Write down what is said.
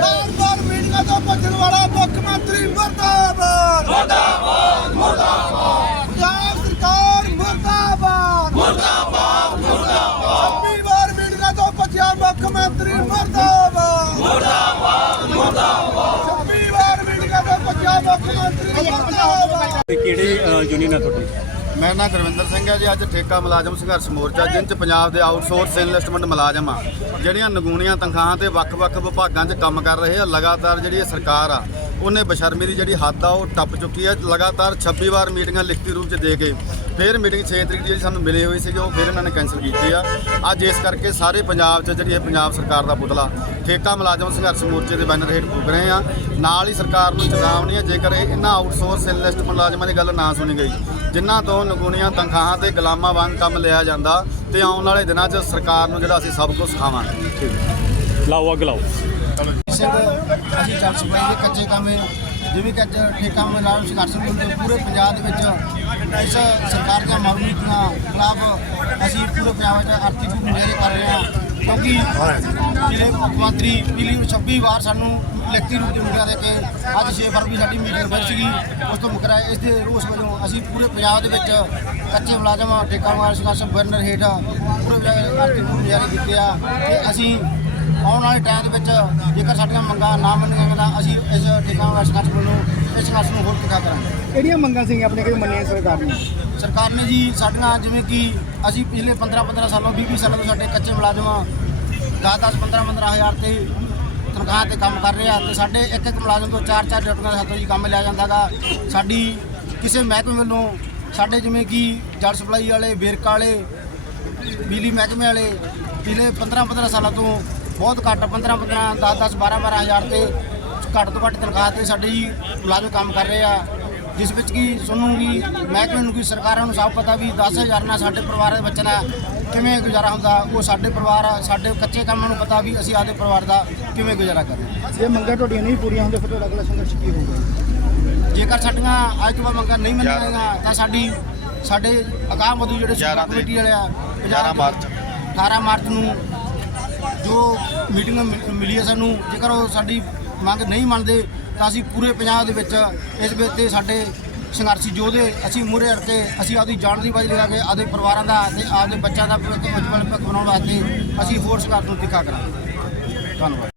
ਬਾਰ-ਬਾਰ ਮੀਟਿੰਗਾਂ ਤੋਂ ਭੱਜਣ ਵਾਲਾ ਮੁੱਖ ਮੰਤਰੀ ਮਰਦਾਬਾਦ। ਮਰਦਾਬਾਦ ਮਰਦਾਬਾਦ। ਪੰਜਾਬ ਸਰਕਾਰ ਮਰਦਾਬਾਦ। ਮਰਦਾਬਾਦ ਮਰਦਾਬਾਦ। ਛੱਬੀ ਵਾਰ ਮੀਟਿੰਗਾਂ ਤੋਂ ਭੱਜਿਆ ਮੁੱਖ ਮੰਤਰੀ ਮਰਦਾਬਾਦ। ਮਰਦਾਬਾਦ ਮਰਦਾਬਾਦ। ਛੱਬੀ ਵਾਰ ਮੀਟਿੰਗਾਂ ਤੋਂ ਭੱਜਿਆ ਮੁੱਖ ਮੰਤਰੀ ਮਰਦਾਬਾਦ। ਕਿਹੜੇ ਯੂਨੀਅਨ ਆ ਤੁਹਾਡੀ? ਮੇਰਾ ਨਾਮ ਗੁਰਵਿੰਦਰ ਸਿੰਘ ਹੈ ਜੀ। ਅੱਜ ਠੇਕਾ ਮੁਲਾਜ਼ਮ ਸੰਘਰਸ਼ ਮੋਰਚਾ ਜਿਨ ਚ ਪੰਜਾਬ ਦੇ ਆਊਟਸੋਰਸ ਇਨਵੈਸਟਮੈਂਟ ਮੁਲਾਜ਼ਮ ਆ। ਜਿਹੜੀਆਂ ਨਗੂਣੀਆਂ ਤਨਖਾਹਾਂ ਤੇ ਵੱਖ-ਵੱਖ ਵਿਭਾਗਾਂ 'ਚ ਕੰਮ ਕਰ ਰਹੇ ਆ, ਲਗਾਤਾਰ ਜਿਹੜੀ ਇਹ ਸਰਕਾਰ ਆ ਉਹਨੇ ਬਸ਼ਰਮੀ ਦੀ ਜਿਹੜੀ ਹੱਦ ਆ, ਉਹ ਟੱਪ ਚੁੱਕੀ ਹੈ। ਲਗਾਤਾਰ 26 ਵਾਰ ਮੀਟਿੰਗਾਂ ਲਿਖਤੀ ਰੂਪ 'ਚ ਦੇ ਕੇ ਫਿਰ ਮੀਟਿੰਗ 6 ਤਰੀਕ ਦੀ ਜਿਹੜੀ ਸਾਨੂੰ ਮਿਲੀ ਹੋਈ ਸੀਗੀ, ਉਹ ਫਿਰ ਇਹਨਾਂ ਨੇ ਕੈਨਸਲ ਕੀਤੀ ਆ। ਅੱਜ ਇਸ ਕਰਕੇ ਸਾਰੇ ਪੰਜਾਬ 'ਚ ਜਿਹੜੀ ਇਹ ਪੰਜਾਬ ਸਰਕਾਰ ਦਾ ਪੁਤਲਾ, ਠੇਕਾ ਮੁਲਾਜ਼ਮ ਸੰਘਰਸ਼ ਮੋਰਚੇ ਦੇ ਬੈਨਰ ਹੇਠ ਫੂਕ ਰਹੇ ਆ। ਨਾਲ ਹੀ ਸਰਕਾਰ ਨੂੰ ਚੇਤਾਵਨੀ ਹੈ, ਜੇਕਰ ਇਹਨਾਂ ਆਊਟਸੋਰਸ ਲਿਸਟ ਮੁਲਾਜ਼ਮਾਂ ਦੀ ਗੱਲ ਨਾ ਸੁਣੀ ਗਈ, ਜਿਨ੍ਹਾਂ ਤੋਂ ਨਗੂਣੀਆਂ ਤਨਖਾਹਾਂ ਤੇ ਗੁਲਾਮਾਂ ਵਾਂਗ ਕੰਮ ਲਿਆ ਜਾਂਦਾ ਤੇ ਆਉਣ ਵਾਲੇ ਦਿਨਾਂ 'ਚ ਸਰਕਾਰ ਨੂੰ ਜਿਹੜਾ ਅਸੀਂ ਸਭ ਕੁਝ ਸਿਖਾਵਾਂਗੇ। ਲਾਓ, ਅੱਗ ਲਾਓ। ਸਿੰਘ ਅਸੀਂ ਚੱਲ ਸਕਦੇ ਦੇ ਕੱਚੇ ਕਾਮੇ ਜਿਵੇਂ ਕਿ ਅੱਜ ਠੇਕਾ ਮੁਲਾਜ਼ਮ ਸੰਘਰਸ਼ ਹੁੰਦੇ ਪੂਰੇ ਪੰਜਾਬ ਦੇ ਵਿੱਚ ਇਸ ਸਰਕਾਰ ਦੀਆਂ ਮਾਰੂ ਨੀਤੀਆਂ ਖਿਲਾਫ ਅਸੀਂ ਪੂਰੇ ਪੰਜਾਬ ਵਿੱਚ ਆਰਥਿਕ ਮੁਜ਼ਾਹਰੇ ਕਰ ਰਹੇ ਹਾਂ ਕਿਉਂਕਿ ਜਿਹੜੇ ਮੁੱਖ ਮੰਤਰੀ ਪਿਛਲੀ 26 ਵਾਰ ਸਾਨੂੰ ਲਿਖਤੀ ਰੂਪ ਦੇ ਮੁੱਦਿਆਂ ਦੇ ਕੇ ਅੱਜ 6 ਫਰਵਰੀ ਸਾਡੀ ਮੀਟਿੰਗ ਹੋਈ ਸੀਗੀ ਉਸ ਤੋਂ ਮੁਕਰਾ ਇਸ ਦੇ ਰੋਸ ਵਜੋਂ ਅਸੀਂ ਪੂਰੇ ਪੰਜਾਬ ਦੇ ਵਿੱਚ ਕੱਚੇ ਮੁਲਾਜ਼ਮ ਠੇਕਾ ਮੁਲਾਜ਼ਮ ਸੰਘਰਸ਼ ਬੈਨਰ ਹੇਠ ਪੂਰੇ ਪੰਜਾਬ ਆਰਥਿਕ ਮੁਜ਼ਾਹਰੇ ਕੀਤੇ ਆ ਤੇ ਅਸੀਂ ਆਉਣ ਵਾਲੇ ਟਾਈਮ ਦੇ ਵਿੱਚ ਜੇਕਰ ਸਾਡੀਆਂ ਮੰਗਾਂ ਨਾ ਮੰਨੀਆਂ ਗਈਆਂ ਤਾਂ ਅਸੀਂ ਇਸ ਠੇਕਾ ਸੰਘਰਸ਼ ਵੱਲੋਂ ਇਸ ਸੰਘਰਸ਼ ਨੂੰ ਹੋਰ ਤਿੱਖਾ ਕਰਾਂਗੇ। ਕਿਹੜੀਆਂ ਮੰਗਾਂ ਸੀ ਆਪਣੇ ਕੋਲ ਮੰਨੀਆਂ ਸਰਕਾਰ ਨੇ? ਸਰਕਾਰ ਨੇ ਜੀ ਸਾਡੀਆਂ ਜਿਵੇਂ ਕਿ ਅਸੀਂ ਪਿਛਲੇ 15-15 ਸਾਲੋਂ 20-20 ਸਾਲਾਂ ਤੋਂ ਸਾਡੇ ਕੱਚੇ ਮੁਲਾਜ਼ਮ 10-10 15-15 ਹਜ਼ਾਰ ਤੇ ਤਨਖਾਹ ਤੇ ਕੰਮ ਕਰ ਰਹੇ ਆ ਤੇ ਸਾਡੇ ਇੱਕ ਇੱਕ ਮੁਲਾਜ਼ਮ ਤੋਂ 4-4 ਡਿਊਟੀਆਂ ਦੇ ਹੱਥੋਂ ਜੀ ਕੰਮ ਲਿਆ ਜਾਂਦਾਗਾ ਸਾਡੀ ਕਿਸੇ ਮਹਿਕਮੇ ਵੱਲੋਂ ਸਾਡੇ ਜਿਵੇਂ ਕਿ ਜਲ ਸਪਲਾਈ ਵਾਲੇ ਵੇਰਕਾ ਵਾਲੇ ਬਿਜਲੀ ਮਹਿਕਮੇ ਵਾਲੇ ਪਿਛਲੇ 15-15 ਸਾਲਾਂ ਤੋਂ ਬਹੁਤ ਘੱਟ 15-15 10-10 12-12 ਹਜ਼ਾਰ ਤੇ ਘੱਟ ਤੋਂ ਘੱਟ ਤਨਖਾਹ ਤੇ ਸਾਡੇ ਹੀ ਮੁਲਾਜ਼ਮ ਕੰਮ ਕਰ ਰਹੇ ਆ। ਜਿਸ ਵਿੱਚ ਕੀ ਸਾਨੂੰ ਵੀ ਮਹਿਕਮੇ ਨੂੰ ਵੀ ਸਰਕਾਰਾਂ ਨੂੰ ਸਭ ਪਤਾ ਵੀ 10000 ਨਾਲ ਸਾਡੇ ਪਰਿਵਾਰ ਦੇ ਬੱਚੇ ਦਾ ਕਿਵੇਂ ਗੁਜ਼ਾਰਾ ਹੁੰਦਾ ਉਹ ਸਾਡੇ ਪਰਿਵਾਰ ਸਾਡੇ ਕੱਚੇ ਕੰਮਾਂ ਨੂੰ ਪਤਾ ਵੀ ਅਸੀਂ ਆਪਦੇ ਪਰਿਵਾਰ ਦਾ ਕਿਵੇਂ ਗੁਜ਼ਾਰਾ ਕਰਦੇ ਹਾਂ। ਜੇ ਮੰਗਾਂ ਤੁਹਾਡੀਆਂ ਨਹੀਂ ਪੂਰੀਆਂ ਹੁੰਦੀਆਂ ਫਿਰ ਤੁਹਾਡਾ ਅਗਲਾ ਸੰਘਰਸ਼ ਕੀ ਹੋਊਗਾ? ਜੇਕਰ ਸਾਡੀਆਂ ਅੱਜ ਤੋਂ ਬਾਅਦ ਮੰਗਾਂ ਨਹੀਂ ਮੰਨੀਆਂ ਤਾਂ ਸਾਡੀ ਸਾਡੇ ਅਕਾਮ ਵਧੂ ਜਿਹੜੇ ਸੂਬਾ ਕਮੇਟੀ ਵਾਲੇ ਆ 11 ਮਾਰਚ। 18 ਮਾਰਚ ਨੂੰ ਜੋ ਮੀਟਿੰਗ ਮਿ- ਮਿਲੀ ਹੈ ਸਾਨੂੰ, ਜੇਕਰ ਉਹ ਸਾਡੀ ਮੰਗ ਨਹੀਂ ਮੰਨਦੇ, ਤਾਂ ਅਸੀਂ ਪੂਰੇ ਪੰਜਾਬ ਦੇ ਵਿੱਚ ਇਸ ਵੇ ਤੇ ਸਾਡੇ ਸੰਘਰਸ਼ੀ ਯੋਧੇ ਅਸੀਂ ਮੂਹਰੇ ਅੜ ਕੇ ਅਸੀਂ ਆਪਦੀ ਜਾਨ ਦੀ ਬਾਜੀ ਲਗਾ ਕੇ ਆਪਦੇ ਪਰਿਵਾਰਾਂ ਦਾ ਤੇ ਆਪਦੇ ਬੱਚਿਆਂ ਦਾ ਭਵਿੱਖ ਉਜਵਲ ਭਵਿੱਖ ਬਣਾਉਣ ਵਾਸਤੇ ਅਸੀਂ ਹੋਰ ਸੰਘਰਸ਼ ਨੂੰ ਤਿੱਖਾ ਕਰਾਂਗੇ। ਧੰਨਵਾਦ।